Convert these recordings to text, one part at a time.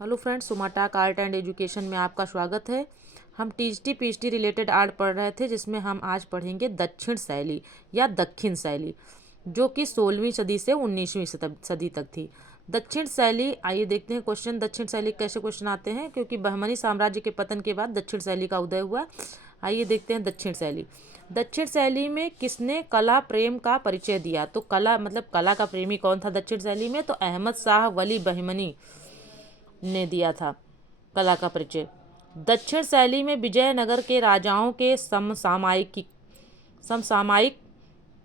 Hello friends, सुमाटाक art and education में आपका स्वागत है। हम टीजीटी पीएचडी रिलेटेड आर्ट पढ़ रहे थे, जिसमें हम आज पढ़ेंगे दक्षिण शैली या दक्षिण शैली, जो कि 16वीं सदी से 19वीं सदी तक थी। दक्षिण शैली, आइए देखते हैं क्वेश्चन। दक्षिण शैली कैसे क्वेश्चन आते हैं, क्योंकि बहमनी साम्राज्य के पतन के बाद दक्षिण शैली का उदय हुआ। आइए देखते हैं दक्षिण शैली। दक्षिण शैली में किसने कला प्रेम का परिचय दिया? तो कला मतलब कला का प्रेमी कौन था दक्षिण शैली में? तो अहमद शाह वली बहमनी ने दिया था कला का परिचय। दक्षिण शैली में विजयनगर के राजाओं के समसामयिक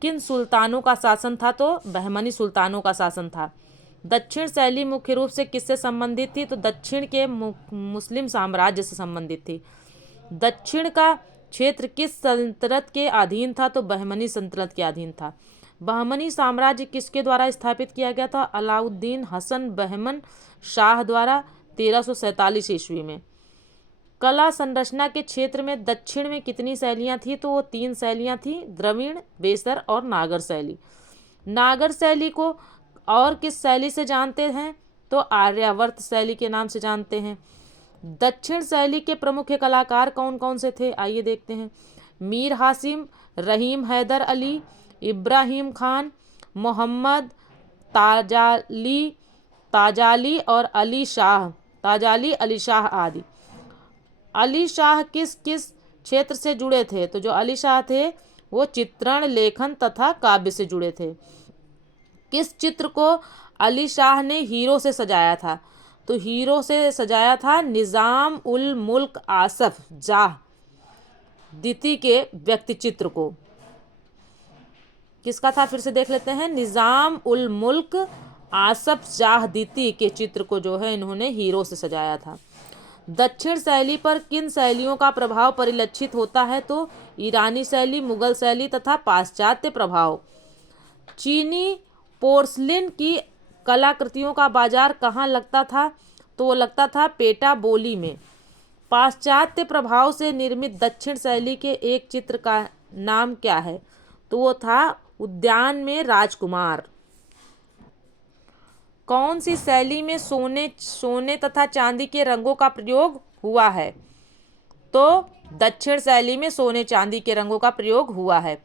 किन सुल्तानों का शासन था? तो बहमनी सुल्तानों का शासन था। दक्षिण शैली मुख्य रूप से किससे संबंधित थी? तो दक्षिण के मुस्लिम साम्राज्य से संबंधित थी। दक्षिण का क्षेत्र किस सल्तनत के अधीन था? तो बहमनी सल्तनत के अधीन था। बहमनी साम्राज्य किसके द्वारा स्थापित किया गया था? अलाउद्दीन हसन बहमन शाह द्वारा 1347 ईस्वी में। कला संरचना के क्षेत्र में दक्षिण में कितनी शैलियाँ थी? तो वो 3 शैलियाँ थी, द्रविड़, बेसर और नागर शैली। नागर शैली को और किस शैली से जानते हैं? तो आर्यावर्त शैली के नाम से जानते हैं। दक्षिण शैली के प्रमुख कलाकार कौन कौन से थे? आइए देखते हैं। मीर हासिम, रहीम हैदर अली, इब्राहिम खान, मोहम्मद ताजाली और ताजाली अली शाह आदि। अली शाह किस किस क्षेत्र से जुड़े थे? तो जो अली शाह थे वो चित्रण, लेखन तथा काव्य से जुड़े थे। किस चित्र को अली शाह ने हीरो से सजाया था? तो हीरो से सजाया था निज़ाम उल मुल्क आसफ जाह द्वितीय के व्यक्ति चित्र को। किसका था? फिर से देख लेते हैं। निज़ाम उल मुल्क आसफ जाह द्वितीय के चित्र को जो है इन्होंने हीरो से सजाया था। दक्षिण शैली पर किन शैलियों का प्रभाव परिलक्षित होता है? तो ईरानी शैली, मुगल शैली तथा पाश्चात्य प्रभाव। चीनी पोर्सलिन की कलाकृतियों का बाजार कहाँ लगता था? तो वो लगता था पेटाबोली में। पाश्चात्य प्रभाव से निर्मित दक्षिण शैली के एक चित्र का नाम क्या है? तो वो था उद्यान में राजकुमार। कौन सी शैली में सोने तथा चांदी के रंगों का प्रयोग हुआ है? तो दक्षिण शैली में सोने चांदी के रंगों का प्रयोग हुआ है।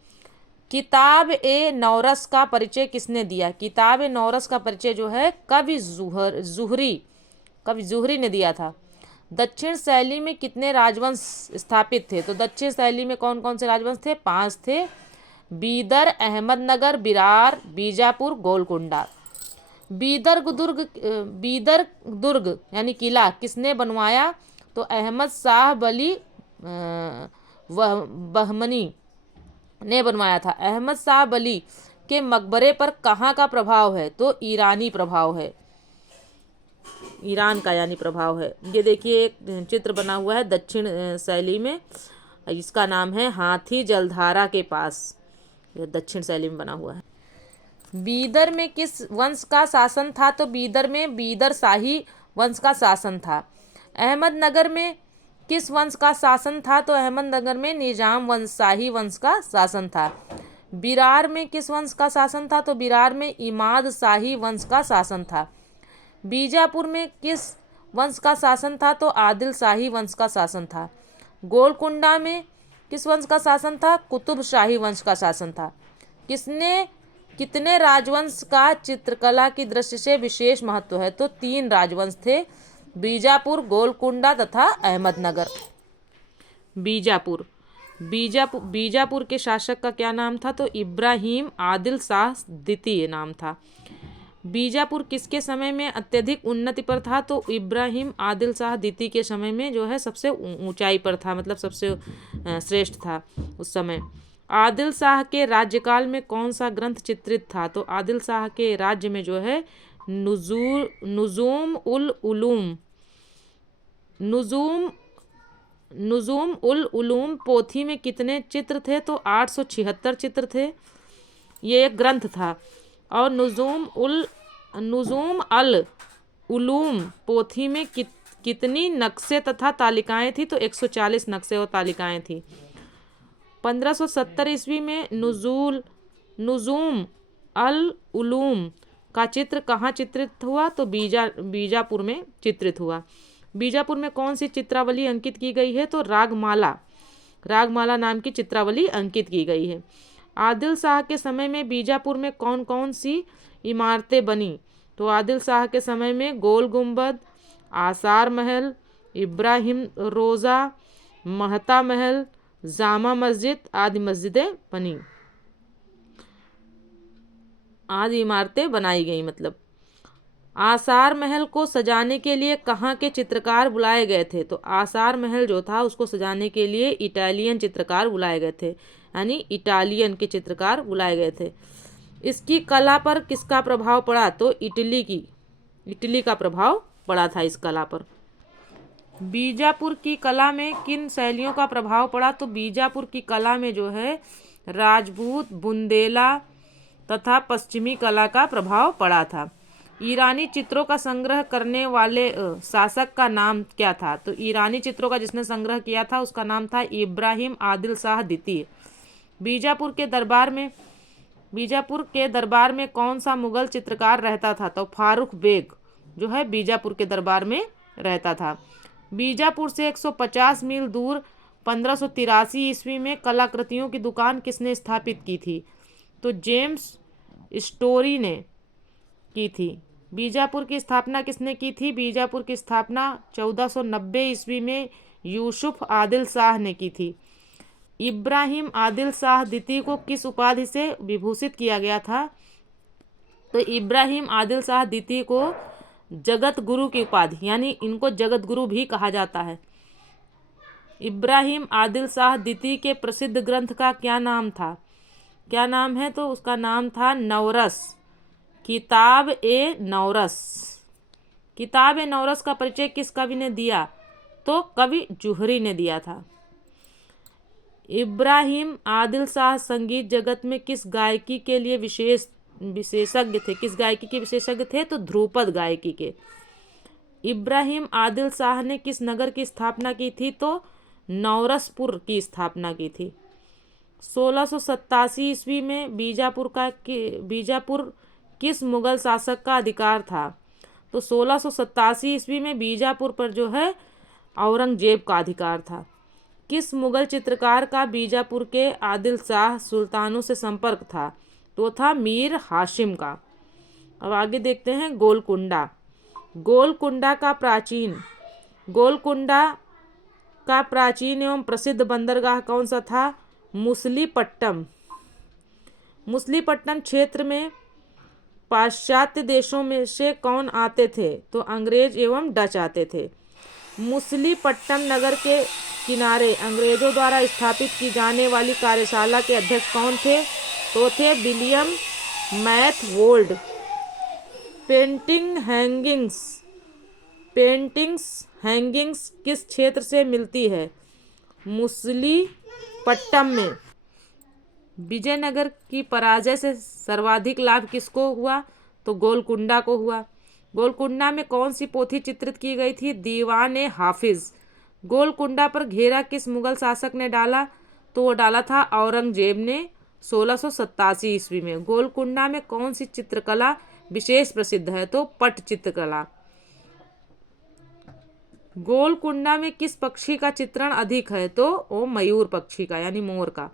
किताब ए नौरस का परिचय किसने दिया? किताब ए नौरस का परिचय जो है कवि जुहरी ने दिया था। दक्षिण शैली में कितने राजवंश स्थापित थे? तो दक्षिण शैली में कौन कौन से राजवंश थे? 5 थे। बीदर, अहमदनगर, बिरार, बीजापुर, गोलकुंडा। बीदर दुर्ग यानी किला किसने बनवाया? तो अहमद शाह वली बहमनी ने बनवाया था। अहमद शाह वली के मकबरे पर कहाँ का प्रभाव है? तो ईरानी प्रभाव है, ईरान का यानी प्रभाव है। ये देखिए एक चित्र बना हुआ है दक्षिण शैली में, इसका नाम है हाथी जलधारा के पास। यह दक्षिण शैली में बना हुआ है। बीदर में किस वंश का शासन था? तो बीदर में बीदर शाही वंश का शासन था। अहमदनगर में किस वंश का शासन था? तो अहमदनगर में निजाम वंश, शाही वंश का शासन था। बिरार में किस वंश का शासन था? तो बिरार में इमाद शाही वंश का शासन था। बीजापुर में किस वंश का शासन था? तो आदिल शाही वंश का शासन था। गोलकुंडा में किस वंश का शासन था? कुतुब शाही वंश का शासन था। कितने राजवंश का चित्रकला की दृष्टि से विशेष महत्व है? तो 3 राजवंश थे, बीजापुर, गोलकुंडा तथा अहमदनगर। बीजापुर के शासक का क्या नाम था? तो इब्राहिम आदिल शाह द्वितीय नाम था। बीजापुर किसके समय में अत्यधिक उन्नति पर था? तो इब्राहिम आदिल शाह द्वितीय के समय में जो है सबसे ऊंचाई पर था, मतलब सबसे श्रेष्ठ था उस समय। आदिल शाह के राज्यकाल में कौन सा ग्रंथ चित्रित था? तो आदिल शाह के राज्य में जो है नुजूम उल उलूम पोथी में कितने चित्र थे? तो 876 चित्र थे। ये एक ग्रंथ था। और नुजूम अल उलूम पोथी में कितनी नक्शे तथा तालिकाएं थी? तो 140 नक्शे और तालिकाएं थी। 1570 ईस्वी में नुजूम अल उलूम का चित्र कहाँ चित्रित हुआ? तो बीजापुर में चित्रित हुआ। बीजापुर में कौन सी चित्रावली अंकित की गई है? तो रागमाला नाम की चित्रावली अंकित की गई है। आदिल शाह के समय में बीजापुर में कौन कौन सी इमारतें बनी? तो आदिल शाह के समय में गोल गुंबद, आसार महल, इब्राहिम रोज़ा, महता महल, जामा मस्जिद आदि मस्जिदें बनी, आदि इमारतें बनाई गई। मतलब आसार महल को सजाने के लिए कहाँ के चित्रकार बुलाए गए थे? तो आसार महल जो था उसको सजाने के लिए इटालियन चित्रकार बुलाए गए थे, यानी इटालियन के चित्रकार बुलाए गए थे। इसकी कला पर किसका प्रभाव पड़ा? तो इटली का प्रभाव पड़ा था इस कला पर। बीजापुर की कला में किन शैलियों का प्रभाव पड़ा? तो बीजापुर की कला में जो है राजपूत, बुंदेला तथा पश्चिमी कला का प्रभाव पड़ा था। ईरानी चित्रों का संग्रह करने वाले शासक का नाम क्या था? तो ईरानी चित्रों का जिसने संग्रह किया था उसका नाम था इब्राहिम आदिल शाह द्वितीय। बीजापुर के दरबार में कौन सा मुगल चित्रकार रहता था? तो फारूक बेग जो है बीजापुर के दरबार में रहता था। बीजापुर से 150 मील दूर 1583 ईस्वी में कलाकृतियों की दुकान किसने स्थापित की थी? तो जेम्स स्टोरी ने की थी। बीजापुर की स्थापना किसने की थी? बीजापुर की स्थापना 1490 ईस्वी में यूसुफ आदिल शाह ने की थी। इब्राहिम आदिल शाह द्वितीय को किस उपाधि से विभूषित किया गया था? तो इब्राहिम आदिल शाह द्वितीय को जगत गुरु की उपाधि, यानी इनको जगत गुरु भी कहा जाता है। इब्राहिम आदिल शाह द्वितीय के प्रसिद्ध ग्रंथ का क्या नाम था? क्या नाम है? तो उसका नाम था नवरस, किताब-ए-नौरस। किताब-ए-नौरस का परिचय किस कवि ने दिया? तो कवि जुहरी ने दिया था। इब्राहिम आदिल शाह संगीत जगत में किस गायकी के लिए विशेषज्ञ थे? किस गायकी के विशेषज्ञ थे? तो ध्रुपद गायकी के। इब्राहिम आदिल शाह ने किस नगर की स्थापना की थी? तो नौरसपुर की स्थापना की थी। 1687 ईस्वी में बीजापुर किस मुगल शासक का अधिकार था? तो 1687 ईस्वी में बीजापुर पर जो है औरंगजेब का अधिकार था। किस मुगल चित्रकार का बीजापुर के आदिल शाह सुल्तानों से संपर्क था? तो था मीर हाशिम का। अब आगे देखते हैं गोलकुंडा। गोलकुंडा का प्राचीन एवं प्रसिद्ध बंदरगाह कौन सा था? मुसलीपट्टनम क्षेत्र में पाश्चात्य देशों में से कौन आते थे? तो अंग्रेज एवं डच आते थे। मुसलीपट्टनम नगर के किनारे अंग्रेजों द्वारा स्थापित की जाने वाली कार्यशाला के अध्यक्ष कौन थे? तो थे विलियम मैथवोल्ड। पेंटिंग्स हैंगिंग्स किस क्षेत्र से मिलती है? मुसलीपट्टनम में। विजयनगर की पराजय से सर्वाधिक लाभ किसको हुआ? तो गोलकुंडा को हुआ। गोलकुंडा में कौन सी पोथी चित्रित की गई थी? दीवान-ए-हाफिज। गोलकुंडा पर घेरा किस मुगल शासक ने डाला? तो वो डाला था औरंगजेब ने 1687 ईस्वी में। गोलकुंडा में कौन सी चित्रकला विशेष प्रसिद्ध है? तो पट चित्रकला। गोलकुंडा में किस पक्षी का चित्रण अधिक है? तो वो मयूर पक्षी का, यानी मोर का।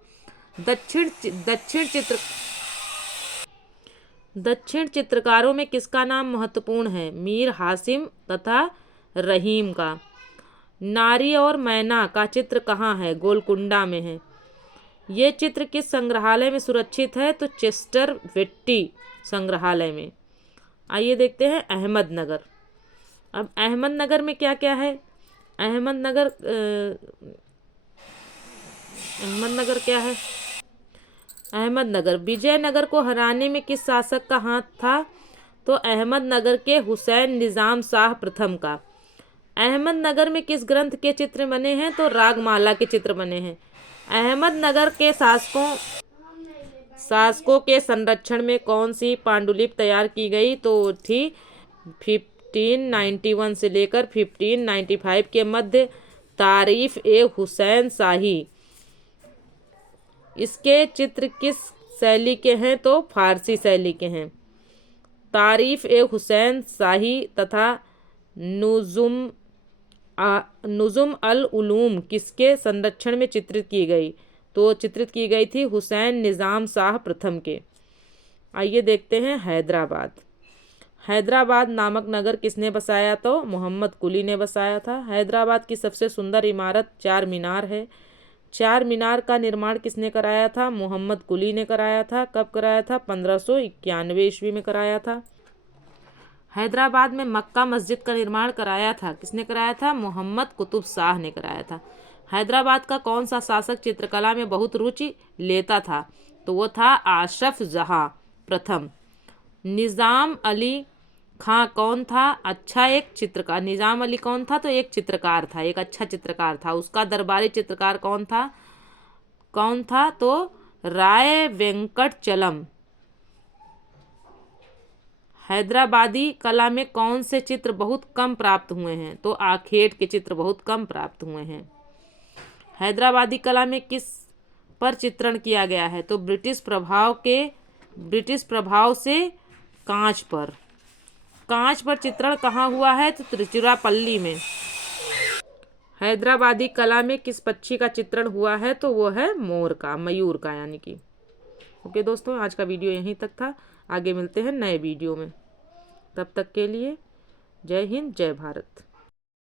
दक्षिण चित्रकारों में किसका नाम महत्वपूर्ण है? मीर हाशिम तथा रहीम का। नारी और मैना का चित्र कहाँ है? गोलकुंडा में है। ये चित्र किस संग्रहालय में सुरक्षित है? तो चेस्टर वेट्टी संग्रहालय में। आइए देखते हैं अहमदनगर। अब अहमदनगर में क्या क्या है? अहमदनगर क्या है? अहमदनगर विजयनगर को हराने में किस शासक का हाथ था? तो अहमदनगर के हुसैन निजाम शाह प्रथम का। अहमदनगर में किस ग्रंथ के चित्र बने हैं? तो रागमाला के चित्र बने हैं। अहमदनगर के शासकों के संरक्षण में कौन सी पांडुलिपि तैयार की गई? तो थी 1591 से लेकर 1595 के मध्य तारीफ-ए-हुसैन शाही। इसके चित्र किस शैली के हैं? तो फारसी शैली के हैं। तारीफ ए हुसैन शाही तथा नुजुम अल उलूम किसके संरक्षण में चित्रित की गई? तो चित्रित की गई थी हुसैन निज़ाम शाह प्रथम के। आइए देखते हैं हैदराबाद। हैदराबाद नामक नगर किसने बसाया? तो मोहम्मद कुली ने बसाया था। हैदराबाद की सबसे सुंदर इमारत चार मीनार है। चार मीनार का निर्माण किसने कराया था? मोहम्मद कुली ने कराया था। कब कराया था? 1591 ईस्वी में कराया था। हैदराबाद में मक्का मस्जिद का निर्माण कराया था। किसने कराया था? मोहम्मद कुतुब शाह ने कराया था। हैदराबाद का कौन सा शासक चित्रकला में बहुत रुचि लेता था? तो वो था आशफ जहाँ प्रथम। निज़ाम अली खां कौन था? अच्छा एक चित्रकार। निज़ाम अली कौन था? तो एक चित्रकार था, एक अच्छा चित्रकार था। उसका दरबारी चित्रकार कौन था? तो राय वेंकटचलम। हैदराबादी कला में कौन से चित्र बहुत कम प्राप्त हुए हैं? तो आखेट के चित्र बहुत कम प्राप्त हुए हैं। हैदराबादी कला में किस पर चित्रण किया गया है? तो ब्रिटिश प्रभाव से कांच पर। कांच पर चित्रण कहाँ हुआ है? तो तिरुचिरापल्ली में। हैदराबादी कला में किस पक्षी का चित्रण हुआ है? तो वो है मोर का, मयूर का यानी कि। ओके दोस्तों, आज का वीडियो यहीं तक था। आगे मिलते हैं नए वीडियो में। तब तक के लिए जय हिंद, जय भारत।